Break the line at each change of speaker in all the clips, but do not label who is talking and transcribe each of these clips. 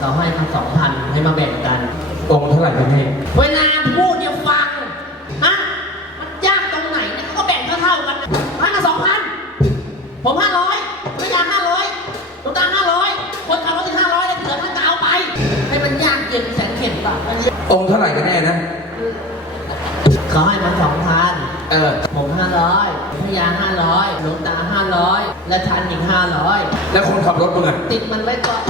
เขาให้มาสองพันให้มาแบ่งกัน
องค์เท่าไหร่พี่เมฆ
เวลาพูดเนี่ยฟังฮะมันยากตรงไหนเนี่ยเขาก็แบ่งเท่าๆกันนะให้มาสองพันผมห้าร้อยไม่อยากห้าร้อยลูกตาห้าร้อยคนขับรถที่ห้าร้อยเลยเหลือท่านก็เอาไป ให้มันยากเย็นแสนเข็มป่ะอันนี้
องค์เท่าไหร่กันแน่นะ
เขาให้มาสองพัน
เออ
ผมห้าร้อยพยาห้าร้อยหลวงตาห้าร้อยและทันอีกห้าร้อย
แล้วคนขับรถมึงอะ
ติดมันไว้ก่อน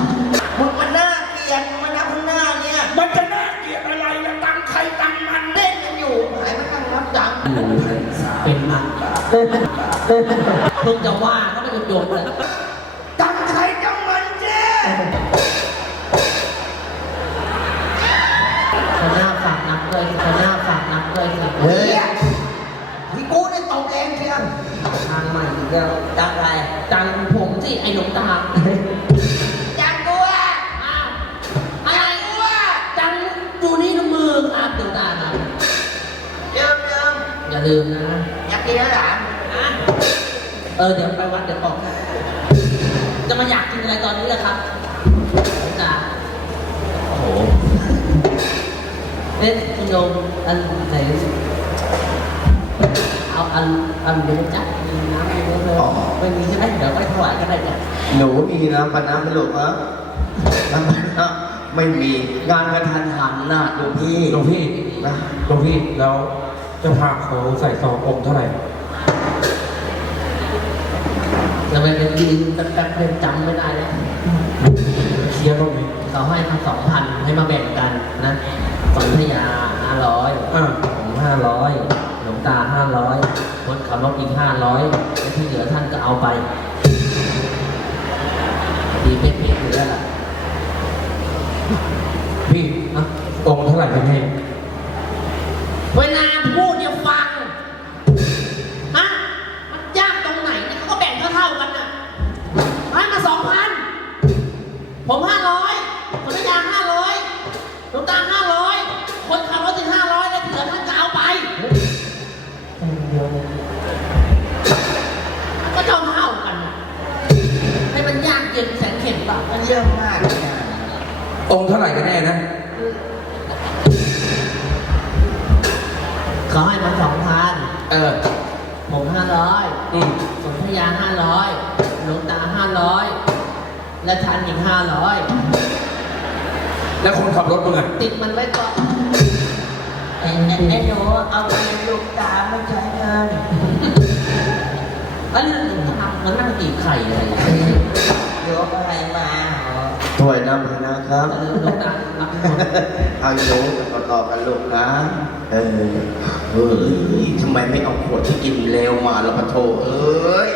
เป็
นมันเพิ่งจะว่าก็ไม่หยุดโยนเลย
ตั้งใครจังมันเจ้
เขาหน้าฝากนับเลยเขาหน้าฝากนับเลยสิ
เฮ้ยพี่กูเนี่ยตบแรงเชียว
ทางใหม่อีกแล้ว
จังไร
จังผมสิไอ้หลวงตา ลื
ม
นะ
อยากกินแล้วหลาน
นะเออเดี๋ยวไปวัดเดี๋ยวบอกจะมาอยากกินอะไรตอนนี้ล่ะครับหลวงตาโอ้โหเอ๊ะคุณโยมอันไหนเอาอันอันเดียวจ้ะมีน้ำมีเยอะเลยไม่มีใช่ไหมเดี๋ยวไปถวายก็ได้จ้ะ
หนูมีน้ำปะน้ำไม่หลุดเหรอน้ำปะน้ำไม่มีงานกระทันหันน่ะดูพี่
หลวงพี่
นะ
หลวงพี่แล้ว เจ้าภาพเขาใส่ซององค์เท่าไหร่
แล้วมันเป็นยืนแป๊บๆเพื่อนจำไม่ได้แล้ว
เคลียร์ตรงนี้
เขาให้มาสองพันให้มาแบ่งกันนะสังขยาห้าร้อย
อ่า
ผมห้าร้อยหลวงตาห้าร้อยคนขับรถอีกห้าร้อยและที่เหลือท่านก็เอาไป ดีไม่ผิดอยู่แล้วล่ะ
พี่
นะ
องค์เท่าไหร่พี่เมฆ
เรื่องมากเล
ยนะ
องค์เท่าไหร่กันแน่นะ
เขาให้มาสองพัน
เออ
ผมห้าร้อย
อืม
สมพยาห้าร้อยหลวงตาห้าร้อยและทันอีกห้าร้อย
แล้วคนขับรถมึงอะ
ติดมันไว้ก่อน
ไอ้ไอ้ไอ้หนูเอาไปลูกตาไม่ใช้เงิน
เอ้ยหลวงตามันนั่งตีไข่อะไรอย่างเงี้ย
โยกอะไรมา เหรอ
ถ้วยน้ำพนะครับ
เออหลวงตารับหมด
เอาโยกต่อต่อๆกันลูกนะ เออเฮ้ยทำไมไม่เอาขวดที่กินเร็วมาแล้วปะโถเอ้ย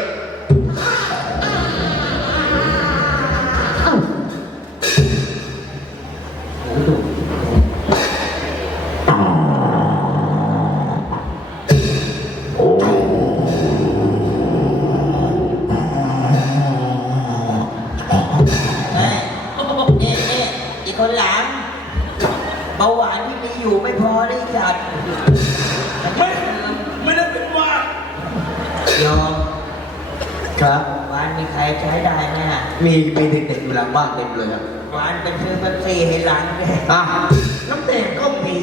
ค
รับ
หวานมีใครใช้ได้ไหมอะ
มีมีเด็กๆอยู่หลังบ้านเต็มเลยครับ
หวานเป็นซื้อเป๊ปซี่ให้หลานเนี่ย
อะน้ำแดงก็มี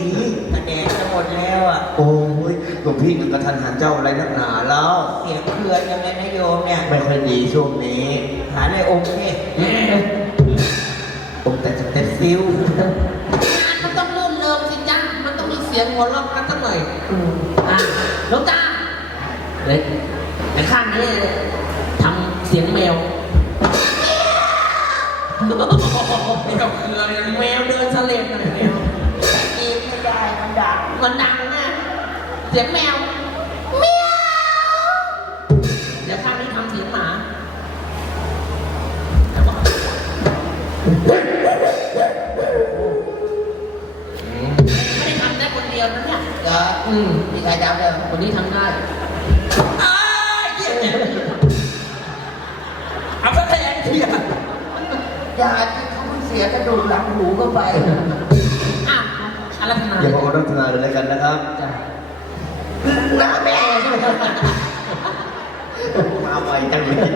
กระแดกจะหมดแล้วอะ
โอ้ยหลวงพี่กับกระทันหันเจ้าอะไรนักหนาแล้ว
เสียงเครือยังไงนะโยมเนี่ย
ไม่ค่อยดีช่วงนี้
หาเลยองค์นี่
ผมแต่จะเต็มซิว
งานมันต้องเริ่มเริ่มสิจ๊ะมันต้องมีเสียงหัวเราะกันสักหน่อยอะหลวงตาเล็กในข้างนี้ทำเสียงแมวแมวคืออะไรแมวเดินเสลดนะแมว
กินไม่ได้มันดัง
มันดังนะเสียงแมว น้าแม่มา
ไว
จั
งเลย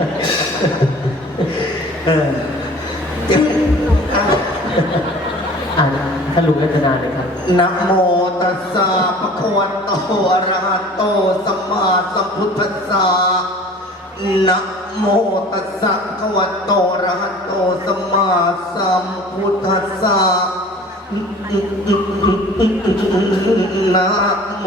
เออ
เจ็บอะ
ไหนอ่านท่านลุงรัตนาเลยครับ
นะโมตัสสะภะคะวะโตอะระหะโตสัมมาสัมพุทธัสสะนะโมตัสสะภะคะวะโตอะระหะโตสัมมาสัมพุทธัสสะนะโม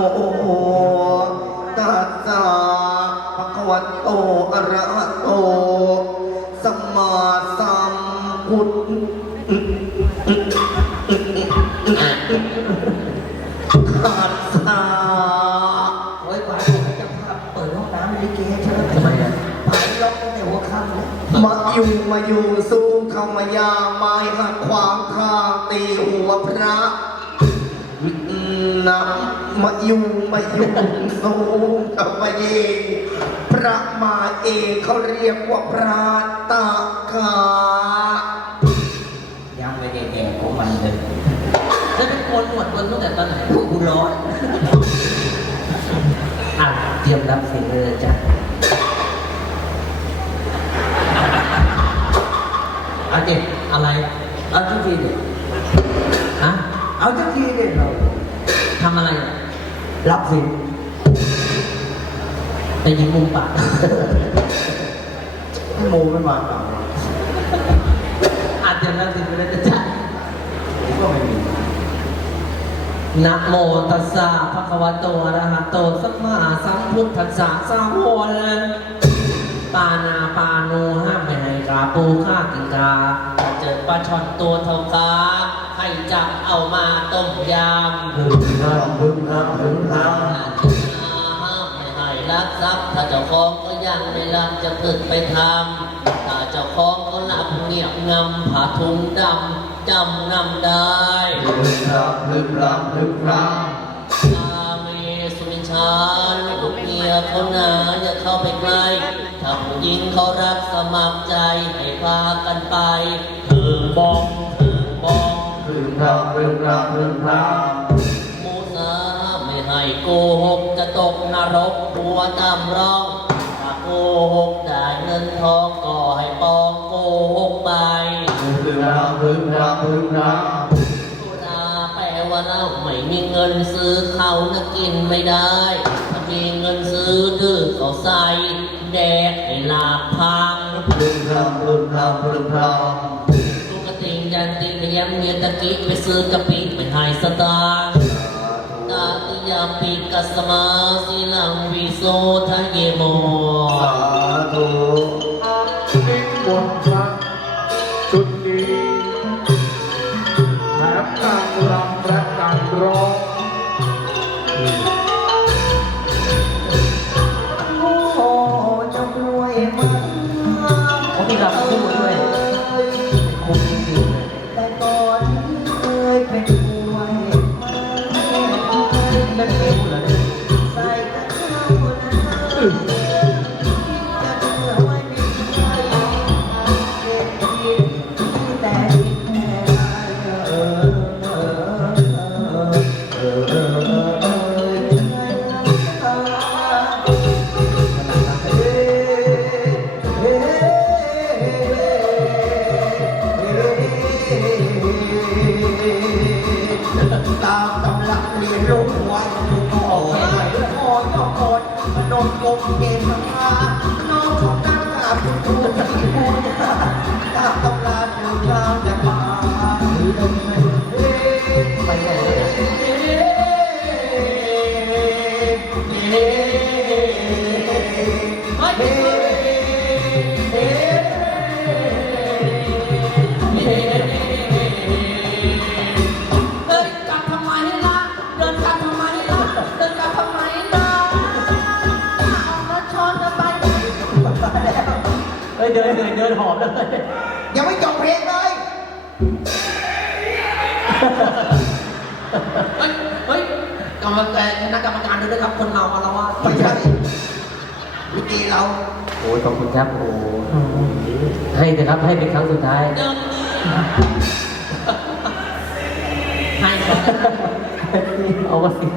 นะมาอยู่มาอยู่สู้เข้ามาเองพระมาเองเขาเรียกว่าพระตาคา
ยังไม่ได้แดกของมันเลย
แล้วเป็นโกนหนวดโกนตั้งแต่ตอนไหน
พวกกูร้อน
อะเตรียมรับสิ่งเลยจ้ะ
เอาเด็ก
อะไร
เอาทุกทีเด็ก
ฮะ
เอาทุกทีเด็กเรา
ทำอะไรอะ
รับสิ
ไปยิงมุมปาก
ให้โมไม่มาเปล่า
อาจจะรับสิ่งเลยจ้ะ
ผมก็ไม่มี
นะโมตัสสะภะคะวะโตอะระหะโตสัมมาสัมพุทธัสสะสาวรปานาปาโนห้ามไม่ให้กาปูฆ่ากินกาถ้าเจอปลาช่อนตัวเท่ากา ให้จับเอามาต้มยำ
พึ่งห้ามพึ่งห้ามพึ่งห้าม
ห้ามไม่ให้รักทรัพย์ถ้าเจ้าของก็ยังไม่รับจะพึกไปทำถ้าเจ้าของก็หลับเงียบงำผ้าถุงดำจำนำได้
พึ่งห้ามพึ่งห้ามพึ่งห้าม
ตาเมสุมิชานลูกเมียเขาหนาอย่าเข้าไปใกล้ถ้าผู้หญิงเขารักสมัครใจให้พากันไปเธอมองเธอมอง
พึ่งห้ามพึ่งห้ามพึ่งห้าม
มูสาไม่ให้โกหกจะตกนรกหัวตำร้องถ้าโกหกได้เงินทองก็ให้ปองโกหกไป
พึงห้ามพึ่งห้ามพึ่งห้าม
สุราแปลว่าเราไม่มีเงินซื้อเขานะกินไม่ได้ถ้ามีเงินซื้อดื้อเขาใส่แดกให้ลาบพัง
พึ่งห้ามพึ่งห้ามพึ่งห้าม
ลูกกระติง ยันติงกระยำเมียตะกี้ไปซื้อกะปิไม่ให้สตาตาติยามปิกัสมาสิลังวิโสทะเยโม
ย ตามตำลักเรียนรู้ไว้ก็อายคอยอคอยพนมกบเกมมาน้องของนักอาบุญทูที่พูดตามตำราดูทางจะมาไป เดิ
นเดินเดินหอบเลย
ยังไม่จบเพลงเลย
เฮ้ยเฮ้ยกรรมการคณะกรรมการด้วยนะครับ คนเมามาแล้วว่า
ไม่ใช่ลิเกเรา
โอ้ยขอบคุณครับโอ้ให้เถอะครับ ให้เป็นครั้งสุดท้ายเดินให้ครับเอามาสิ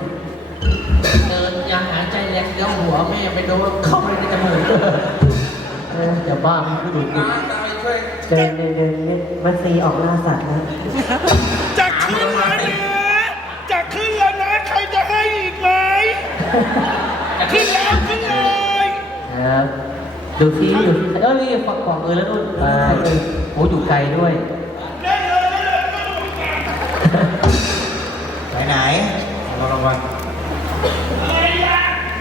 เดินอย่าหายใจแรงเดี๋ยวหัวแม่ไปโดนเข้าไปในจมูกเอออย่าบ้ามันก็ดูด
ตาตายช่วย
เดินเดินเดินเดินมาซีออกล่าสัตว์นะ
จะขึ้นแล้วนะจะขึ้นแล้วนะ ใครจะให้อีกไหมขึ้นแล้วขึ้นเลย
ครับดูซิอยู่ที่เออนี่ฝักขวางเออแล้วนู่นไปเออโอ้อยู่ไกลด้วย
ไปไหน
รางวัล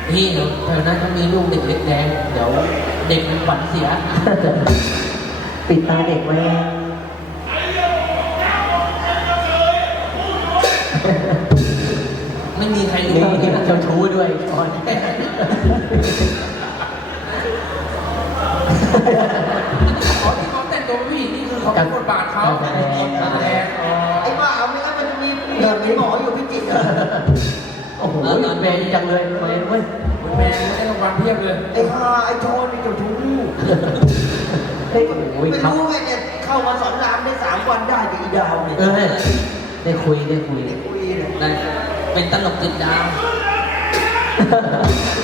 พี่เดี๋ยวแถวนั้นเขามีลูกเด็กเล็กแดงเดี๋ยว เด็กมันขวัญเสีย
ปิดตาเด็กไว้
ไม่มีใคร
นี่
รู้
เจ้าชู้ด้วยชอน
ขอที่เขาแต่งตัวเป็นผู้หญิงนี่คือเขาเป็นบทบาทเขา
การแสดง
การแสดงอ๋อ
ไอ้บ้าเอาไม่งั้นมันจะมีเดินมีหมออยู่พิจิตรเหรอ
โอ้โหเวรจังเลยทำไมเว้ย
คุณแม่ได้รางวัลเพี ยบเลย
ไอ้ห่าไอ้โทนนี่เจ้าชู้
เฮ้ยโอ้ย
ไม่
ครับ
รู้ไงเนี่ยเข้ามาสอนรามได้สามวันได้กับอีดาวเนี่ย
เออ ได้คุยได้คุย
คุยเนี่ย
ได้เป็นตลกติดดาว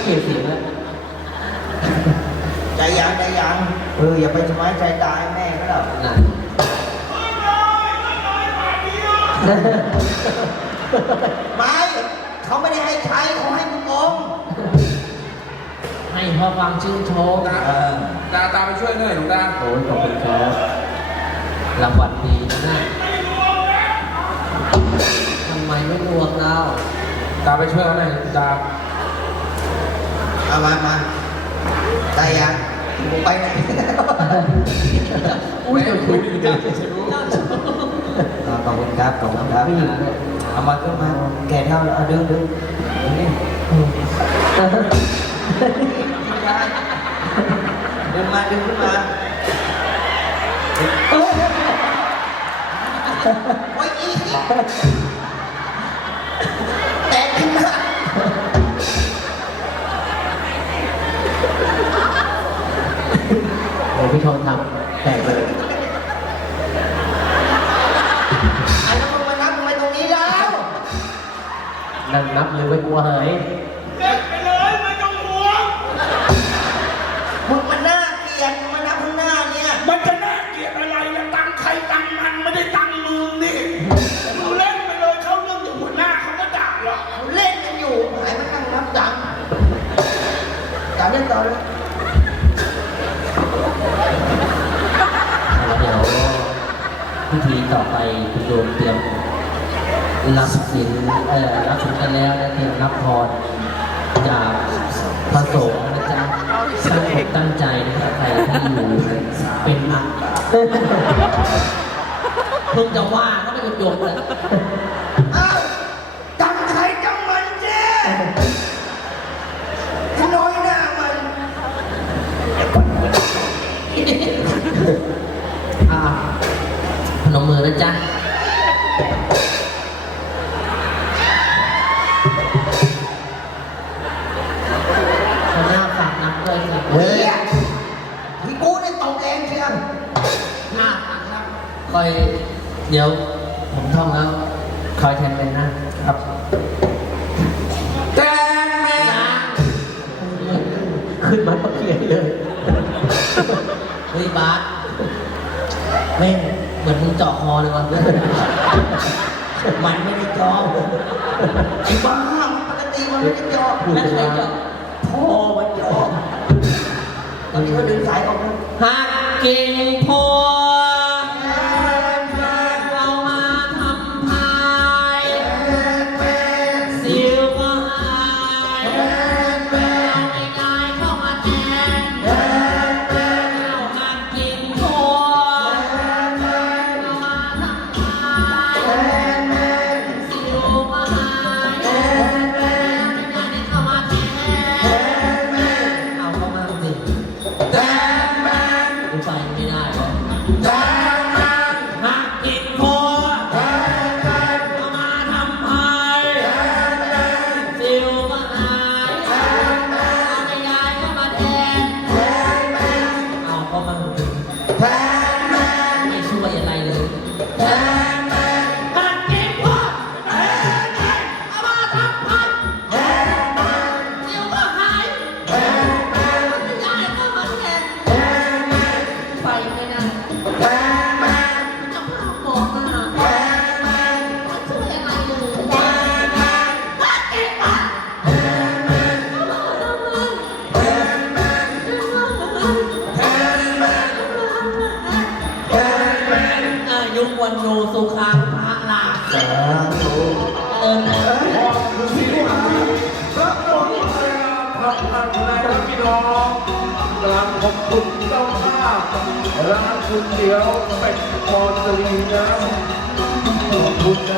เกลียดเสียงแล้ว
ใจยังใจยังเอออย่าไปทำร้ายใจตายแม่ก็แล้ว
นะ
ไม่เขาไม่ได้ให้ใช้เขาให้มึงอม
ให้พ่อฟังชื่นชม
ตาตาตาไปช่วยหน่อยหลวงตา
โอ้ยขอบคุณครับ
รางวัลดีนะทำไมไม่รวมเรา
ตาไปช่วยเขาหน่อยตา
เอามามาใจยังมึงไปไหน
อุ้ยเดี๋ยวคุยดีกันจะรู้
อ่าขอบคุณครับขอบคุณครับเอามาขึ้นมาแก่เท่าแล้วเอาดึงดึงนี่ ดึงมาดึงขึ้นมาโอ้ยอีแตกขึ้นมา
โอ้พี่ชอนทำแตกเลย
ไอ้แล้วมึงมานับทำไมตรงนี้แล้ว
นั่งนับเลยไว้กลัวหาย
จำ
เล่นต่อเลย
เดี๋ยวพิธีต่อไปคุณโยมเตรียมรับสินเอ่อรับสินกันแล้วแล้วเตรียมรับพรจากพระสงฆ์นะจ๊ะตั้งอกตั้งใจนะครับใครที่อยู่เป็นอักเพิ่งจะว่าเขาไม่หยุดๆเลย
ฮ้ยบา
สแม่งเหมือนมึงเจาะคอเลยว่ะ
มันไม่ได้เจาะไอ้บ้ามันปกติมันไม่ได้เจาะ
แล้วใครเจาะ
พ่อมันเจาะตอนนี้ก็ดึงสายออก
มาหากเก่ง
พอ คุ